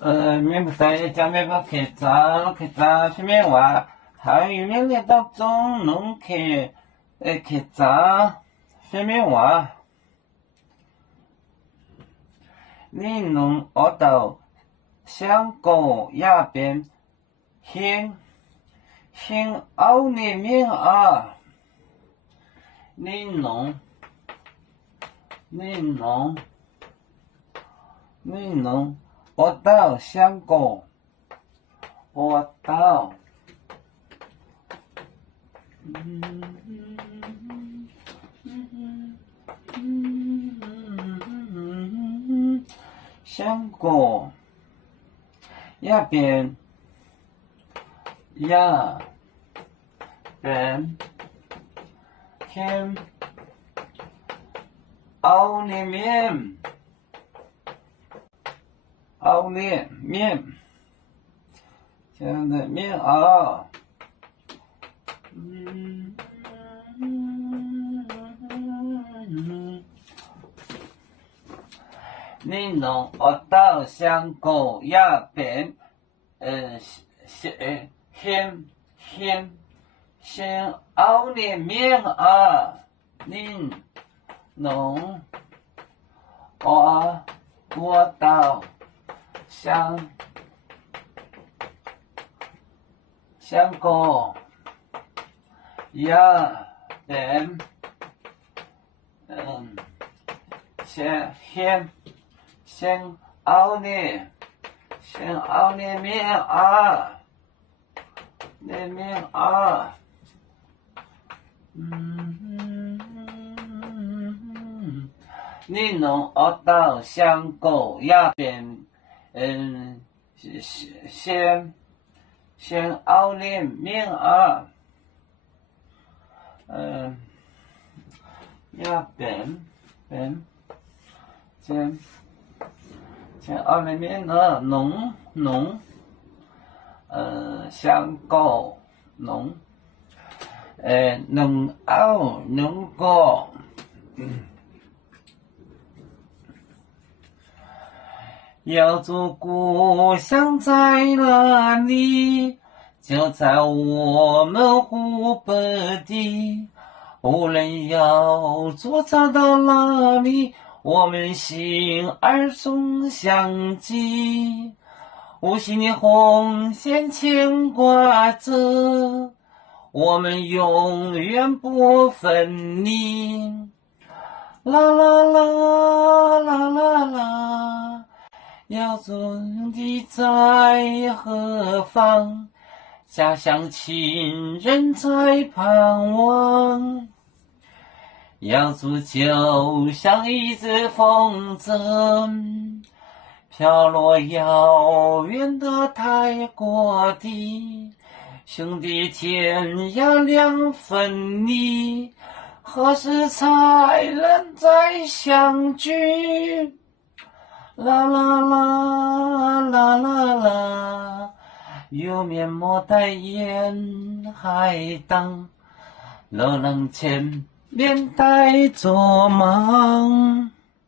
面不在家面不客栈去面话，汉语面列当中弄客栈去面话，你弄学到香港那边先奥里面啊，你弄我到香港，我到，香港那边先奥里面。奥面面，现在面啊，你弄学到香港那边，先奥面面啊，你弄我到。香港那边，先奥里面啊，面啊，你能学到香港那边，先奥里面啊，那边先奥里面啊，弄香港弄能够要做故乡在哪里？就在我们湖北地。无论要做找到哪里，我们心儿总相系。无形的红线牵挂着，我们永远不分离。啦啦啦啦啦啦，要种地在何方？家乡亲人在盼望。要做就像一只风筝，飘落遥远的泰国地。兄弟天涯两分离，何时才能再相聚？啦啦啦啦啦啦，有面莫待沿海荡，路能前面带着忙。